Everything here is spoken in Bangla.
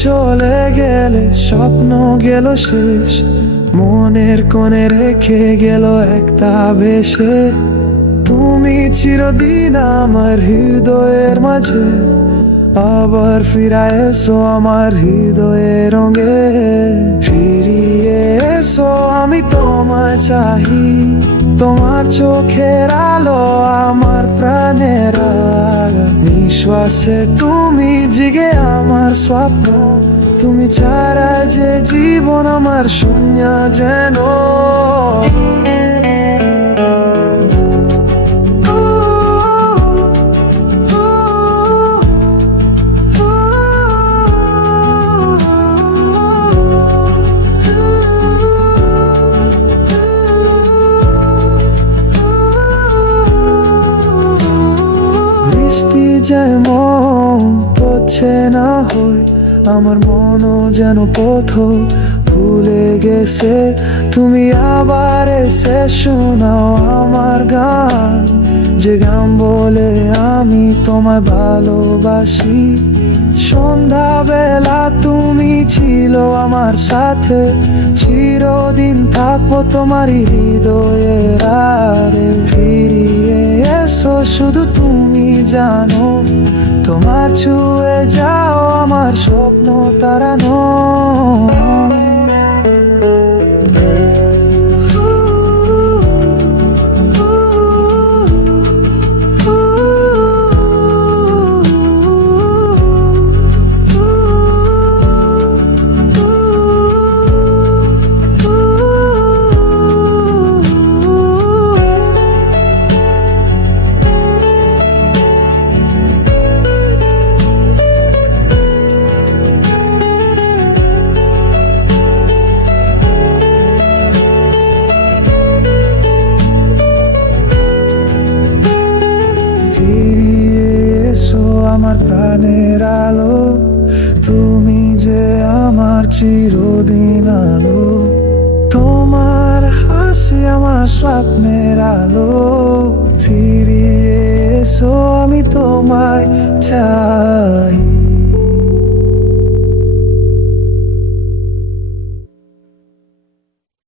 চলে গেলে স্বপ্ন গেল শেষ মনের কোণে রেখে গেল একটা বেশে তুমি চিরদিন আমার হৃদয়ের মাঝে। আবার ফিরায় এসো আমার হৃদয়ের রঙে। ফিরিয়ে এসো আমি তোমায় চাহি। তোমার চোখের আলো আমার প্রাণের নিঃশ্বাসে তুমি জিগে আমার স্বপ্ন। তুমি ছাড়া যে জীবন আমার শূন্য যেন। যেমন পড়ছে না হয়, আমার মনও যেন পথ ভুলে গেছে। তুমি আবার এসে শোনাও আমার গান, যে গান বলে আমি তোমায় ভালোবাসি। সন্ধ্যাবেলা তুমি ছিল আমার সাথে, চিরদিন থাকব তোমারই হৃদয়ের আরে ফিরিয়ে এসো শুধু তুমি জানো তোমার ছুঁয়ে যাও আমার স্বপ্ন তারানো আমার প্রাণের আলো তুমি যে আমার চিরদিন আলো। তোমার হাসি আমার স্বপ্নের আলো